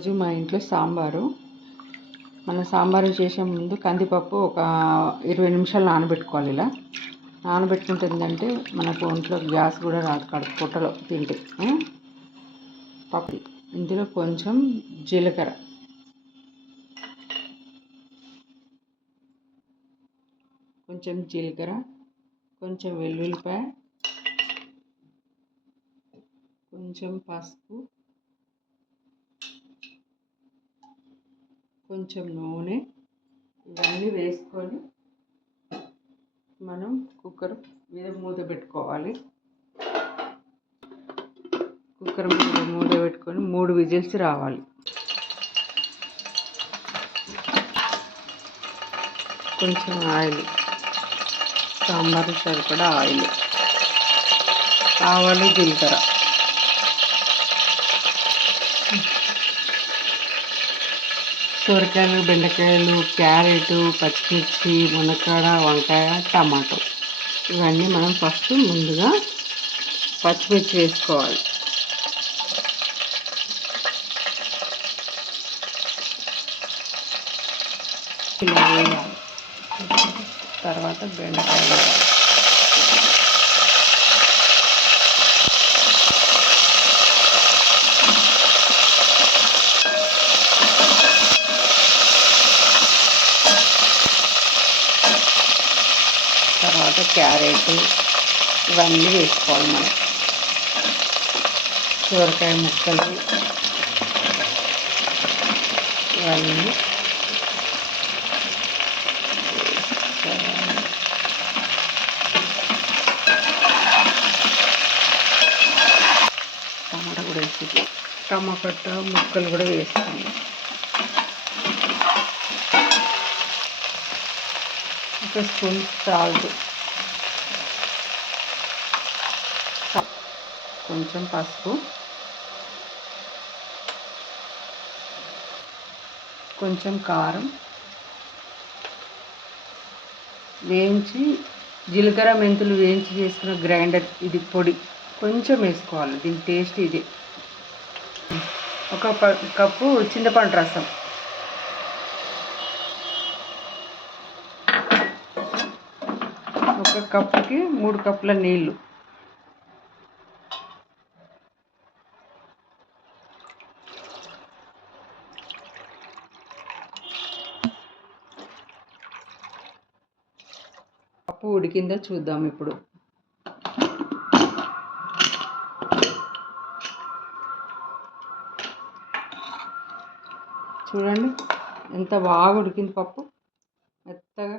రోజు మా ఇంట్లో సాంబారు. మన సాంబారు చేసే ముందు కందిపప్పు ఒక 20 నిమిషాలు నానబెట్టుకోవాలి. ఇలా నానబెట్టుకుంటుందంటే మనకు ఒంట్లో గ్యాస్ కూడా రాదు, కడుపు పొట్టలో తింటే. పప్పు ఇందులో కొంచెం జీలకర్ర, కొంచెం వెల్లుల్లిపాయ, కొంచెం పసుపు, కొంచెం నూనె, ఇవన్నీ వేసుకొని మనం కుక్కర్ మీద మూత పెట్టుకోవాలి. కుక్కర్ మీద మూత పెట్టుకొని 3 విజిల్స్ రావాలి. కొంచెం ఆయిల్, సాంబార్ సరిపడా ఆయిల్, ఆవాలు, జీలకర్ర, సొరకాయలు, బెండకాయలు, క్యారెట్, పచ్చిమిర్చి, మునక్కాడ, వంకాయ, టమాటో, ఇవన్నీ మనం ఫస్ట్ ముందుగా పచ్చిమిర్చి వేసుకోవాలి. ఇలా వేయాలి. తర్వాత బెండకాయలు, తర్వాత క్యారెట్, ఇవన్నీ వేసుకోవాలి. మనం సొరకాయ ముక్కలు, ఇవన్నీ టమాటా కూడా వేసి, టమాటా ముక్కలు కూడా వేసుకోండి. ఒక స్పూన్ సాల్ట్, కొంచెం పసుపు, కొంచెం కారం వేయించి, జీలకర్ర మెంతులు వేయించి చేసుకున్న గ్రైండర్, ఇది పొడి కొంచెం వేసుకోవాలి. దీని టేస్ట్ ఇది. ఒక కప్పు చింతపండు రసం, ఒక కప్పుకి 3 కప్పుల నీళ్ళు, పప్పు ఉడికిందో చూద్దాం ఇప్పుడు. చూడండి ఎంత బాగా ఉడికింది పప్పు, మెత్తగా.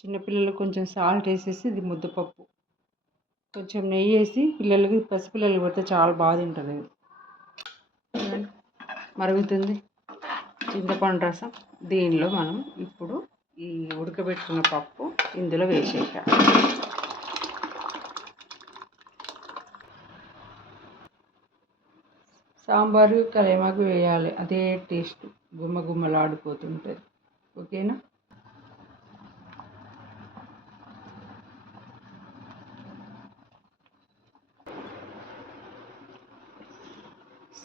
చిన్నపిల్లలు కొంచెం సాల్ట్ వేసేసి, ఇది ముద్దపప్పు, కొంచెం నెయ్యి వేసి పిల్లలకి, పసిపిల్లలకి పెడితే చాలా బాగా తింటుంది. మరుగుతుంది చింతపండు రసం. దీనిలో మనం ఇప్పుడు ఈ ఉడకబెట్టుకున్న పప్పు ఇందులో వేసేయాలి. సాంబారు కరివేపాకు వేయాలి, అదే టేస్ట్, గుమ్మగుమ్మలాడిపోతుంటుంది. ఓకేనా?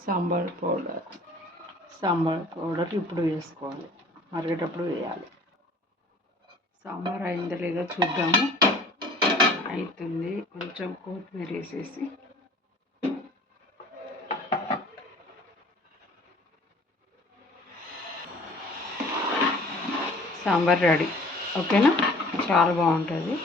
సాంబార్ పౌడర్ ఇప్పుడు వేసుకోవాలి, మరిగేటప్పుడు వేయాలి. సాంబార్ అయిందో లేదో చూద్దాము. అవుతుంది. కొంచెం కొత్తిమీర వేసేసి, సాంబార్ రెడీ. ఓకేనా? చాలా బాగుంటుంది.